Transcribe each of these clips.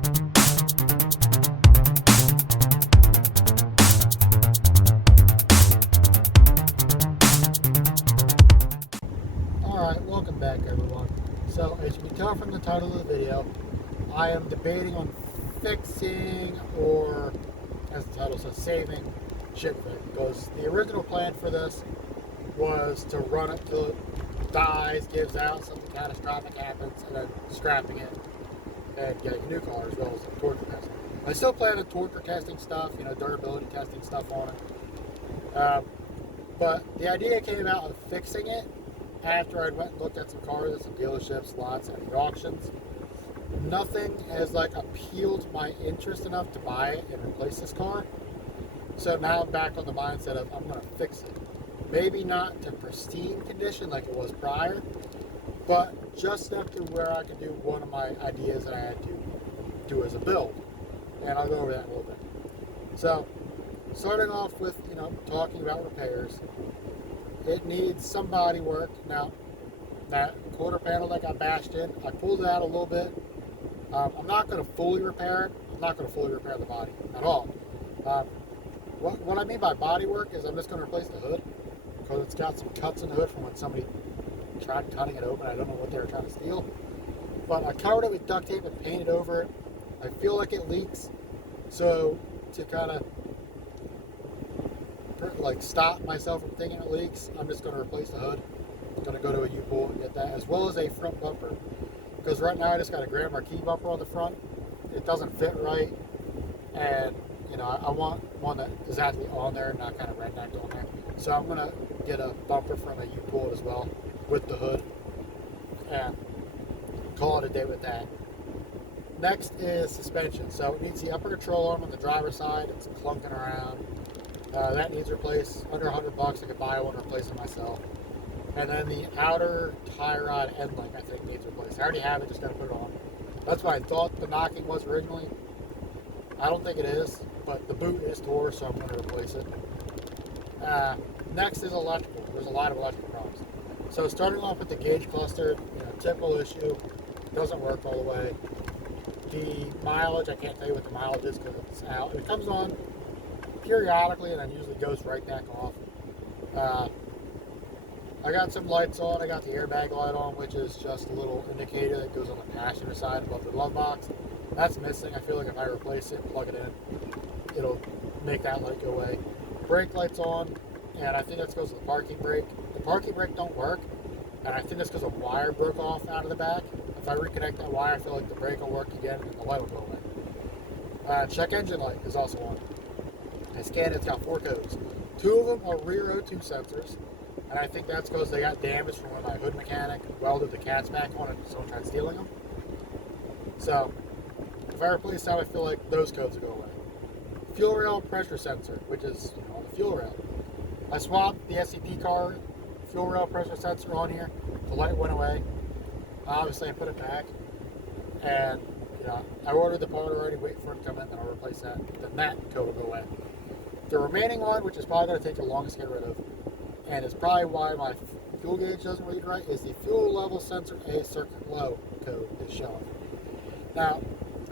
Alright, welcome back everyone. So as you can tell from the title of the video, I am debating on fixing, or as the title says, saving shit fit, because the original plan for this was to run it till it dies, gives out, something catastrophic happens, and then scrapping it and getting a new car, as well as the torque testing. I still plan on torque testing stuff, durability testing stuff on it. But the idea came out of fixing it after I went and looked at some cars at some dealerships, lots, and the auctions. Nothing has appealed my interest enough to buy it and replace this car. So now I'm back on the mindset of I'm going to fix it. Maybe not to pristine condition like it was prior, but just enough to where I can do one of my ideas that I had to do as a build. And I'll go over that in a little bit. So, starting off with, talking about repairs, it needs some body work. Now, that quarter panel that got bashed in, I pulled it out a little bit. I'm not going to fully repair it. I'm not going to fully repair the body at all. What I mean by body work is I'm just going to replace the hood, because it's got some cuts in the hood from when somebody tried cutting it open. I don't know what they were trying to steal. But I covered it with duct tape and painted over it. I feel like it leaks. So to kind of stop myself from thinking it leaks, I'm just going to replace the hood. I'm going to go to a U-Pull and get that, as well as a front bumper. Because right now I just got a Grand Marquis bumper on the front. It doesn't fit right. And, I want one that is actually on there, not kind of rednecked on there. So I'm going to get a bumper from a U-Pull as well, with the hood. And call it a day with that. Next is suspension. So it needs the upper control arm on the driver's side. It's clunking around. That needs replaced. Under $100, I could buy one and replace it myself. And then the outer tie rod end link, I think, needs replaced. I already have it, just gotta put it on. That's what I thought the knocking was originally. I don't think it is, but the boot is tore, so I'm gonna replace it. Next is electrical. There's a lot of electrical problems. So starting off with the gauge cluster, typical issue, doesn't work all the way. The mileage, I can't tell you what the mileage is because it's out. It comes on periodically and then usually goes right back off. I got some lights on. I got the airbag light on, which is just a little indicator that goes on the passenger side above the glove box. That's missing. I feel like if I replace it and plug it in, it'll make that light go away. Brake light's on, and I think that's because of the parking brake. The parking brake don't work, and I think that's because a wire broke off out of the back. If I reconnect that wire, I feel like the brake will work again and the light will go away. Check engine light is also on. I scanned it, it's got 4 codes. 2 of them are rear O2 sensors, and I think that's because they got damaged from when my hood mechanic welded the cats back on and someone tried stealing them. So, if I replace that, I feel like those codes will go away. Fuel rail pressure sensor, which is on the fuel rail. I swapped the SCP car fuel rail pressure sensor on here. The light went away. Obviously, I put it back, and I ordered the part already, wait for it to come in, then I'll replace that. Then that code will go away. The remaining one, which is probably going to take the longest to get rid of, and is probably why my fuel gauge doesn't read right, is the fuel level sensor A circuit low code is showing. Now,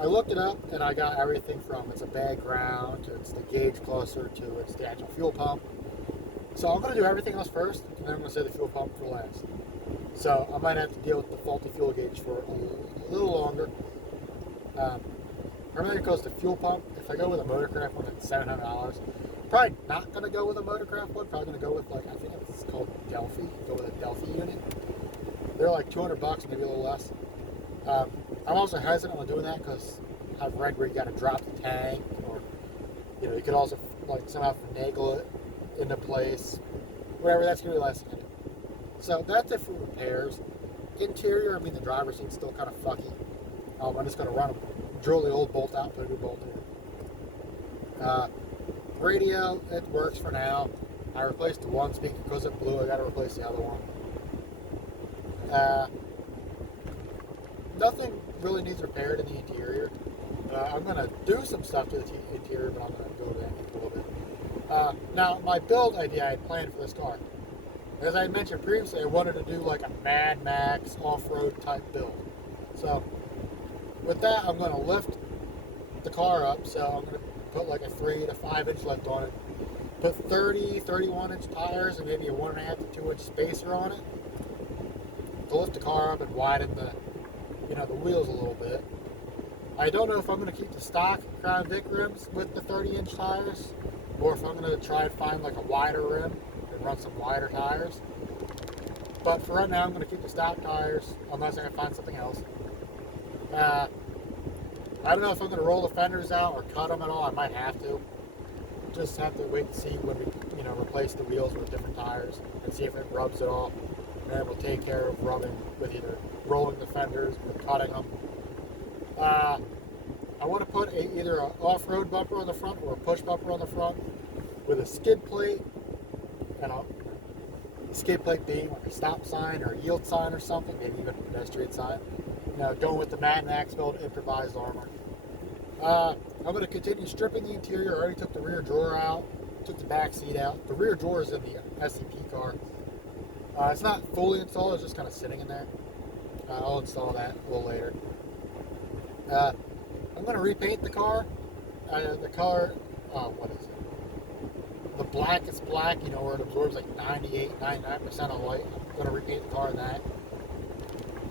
I looked it up, and I got everything from it's a bad ground, to it's the gauge cluster, to it's the actual fuel pump. So I'm going to do everything else first, and then I'm going to say the fuel pump for last. So I might have to deal with the faulty fuel gauge for a little longer. Primarily because the fuel pump, if I go with a Motorcraft one, it's $700. Probably not going to go with a Motorcraft one. Probably going to go with I think it's called Delphi. Go with a Delphi unit. They're like $200, maybe a little less. I'm also hesitant on doing that because I've read where you got to drop the tank, or you could also somehow finagle it into place. Whatever, that's going to be less than it. So that's it for repairs. Interior, the driver's seat's still kind of fucky. I'm just going to drill the old bolt out, put a new bolt in. Radio, it works for now. I replaced the one speaker because it blew. I got to replace the other one. Nothing really needs repaired in the interior. I'm going to do some stuff to the interior, but I'm going to go to that in a little bit. Now, my build idea I had planned for this car. As I mentioned previously, I wanted to do a Mad Max off-road type build. So, with that, I'm going to lift the car up, so I'm going to put like a 3 to 5 inch lift on it. Put 30, 31 inch tires and maybe a 1.5 to 2 inch spacer on it to lift the car up and widen the, the wheels a little bit. I don't know if I'm going to keep the stock Crown Vic rims with the 30 inch tires, or if I'm going to try and find like a wider rim and run some wider tires. But for right now, I'm going to keep the stock tires unless I can find something else. I don't know if I'm going to roll the fenders out or cut them at all. I might have to. Just have to wait and see when we, replace the wheels with different tires and see if it rubs at all. And then we'll take care of rubbing with either rolling the fenders or cutting them. I want to put either an off-road bumper on the front or a push bumper on the front with a skid plate, and a skid plate being like a stop sign or a yield sign or something, maybe even a pedestrian sign. Going with the Mad Max build improvised armor. I'm going to continue stripping the interior. I already took the rear drawer out, took the back seat out. The rear drawer is in the SCP car. It's not fully installed, it's just kind of sitting in there. I'll install that a little later. I'm going to repaint the car. The color, what is it? The blackest black, where it absorbs like 98, 99% of light. I'm going to repaint the car in that.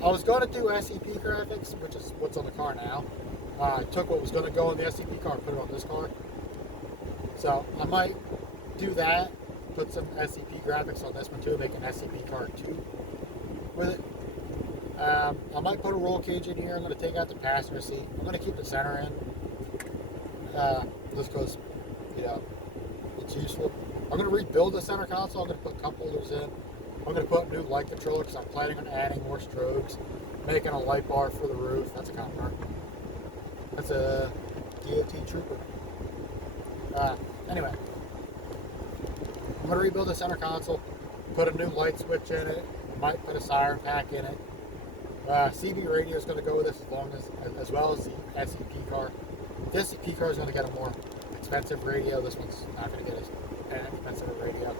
I was going to do SCP graphics, which is what's on the car now. I took what was going to go in the SCP car and put it on this car. So I might do that, put some SCP graphics on this one too, make an SCP car 2 with it. I might put a roll cage in here. I'm going to take out the passenger seat. I'm going to keep the center in, just because, it's useful. I'm going to rebuild the center console. I'm going to put cup holders in. I'm going to put a new light controller because I'm planning on adding more strobes, making a light bar for the roof. That's a cop car. That's a DOT trooper. Anyway, I'm going to rebuild the center console, put a new light switch in it, might put a siren pack in it. CB radio is going to go with this as well as the SCP car. The SCP car is going to get a more expensive radio. This one's not going to get an expensive radio.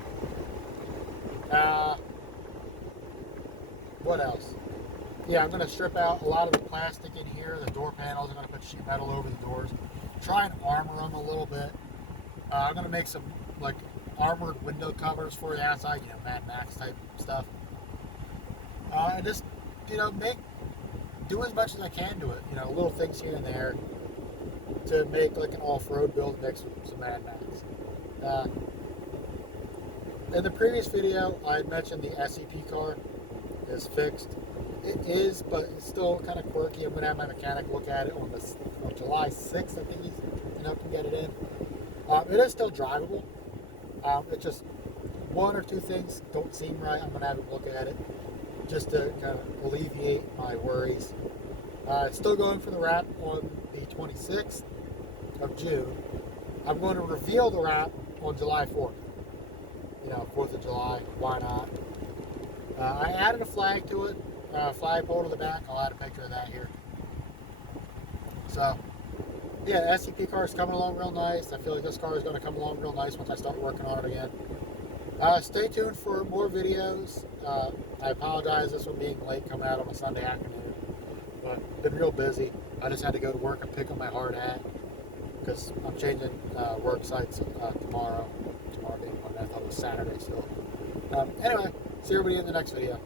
What else? Yeah, I'm going to strip out a lot of the plastic in here, the door panels. I'm going to put sheet metal over the doors. Try and armor them a little bit. I'm going to make some like armored window covers for the outside, Mad Max type stuff. And just, do as much as I can to it. Little things here and there to make like an off-road build mix with some Mad Max. In the previous video, I had mentioned the SCP car is fixed. It is, but it's still kind of quirky. I'm going to have my mechanic look at it on July 6th. I think he's can get it in. It is still drivable. It's just one or two things don't seem right. I'm going to have him look at it just to kind of alleviate my worries. It's still going for the wrap on the 26th of June. I'm going to reveal the wrap on July 4th. 4th of July, why not? I added a flag to it, flagpole to the back. I'll add a picture of that here. So, yeah, the SCP car is coming along real nice. I feel like this car is going to come along real nice once I start working on it again. Stay tuned for more videos. I apologize this one being late coming out on a Sunday afternoon, but I've been real busy. I just had to go to work and pick up my hard hat because I'm changing work sites tomorrow. Tomorrow being Monday, I thought it was Saturday still. Anyway, see everybody in the next video.